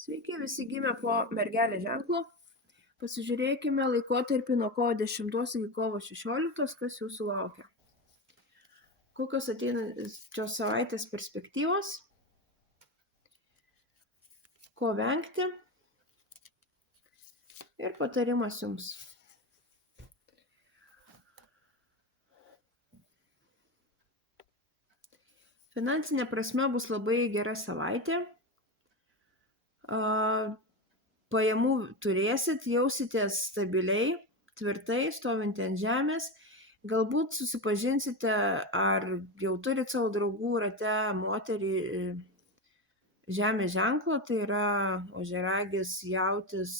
Sveiki, visi gimę po mergelės ženklu. Pasižiūrėkime laikotarpį nuo kovo 10 iki kovo 16, kas jūsų laukia. Kokios ateinančios savaitės perspektyvos, ko vengti ir patarimas jums. Finansinė prasme bus labai gera savaitė. Pajamų turėsit, jausitės stabiliai, tvirtai, stovinti ant žemės. Galbūt susipažinsite ar jau turit savo draugų rate moterį žemės ženklo, tai yra ožiaragis, jautis,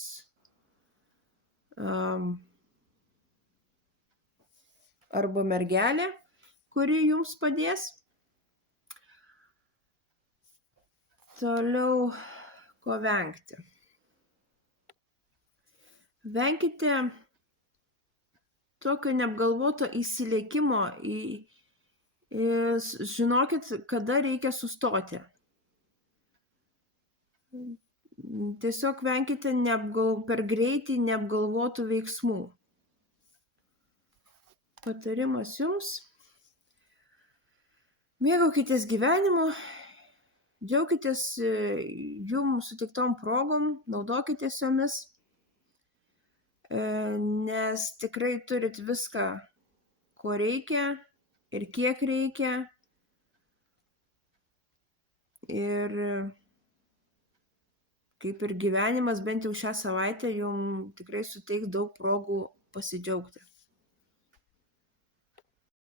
arba mergelė, kuri jums padės. Toliau, ko vengti. Venkite tokio neapgalvoto įsilėkimo, žinokit, kada reikia sustoti. Tiesiog venkite per greitį neapgalvotų veiksmų. Patarimas jums. Mėgaukitės gyvenimu, džiaukitės jums sutiktom progom, naudokitės jomis, nes tikrai turit viską, ko reikia ir kiek reikia. Ir kaip ir gyvenimas, bent jau šią savaitę, jums tikrai suteiks daug progų pasidžiaugti.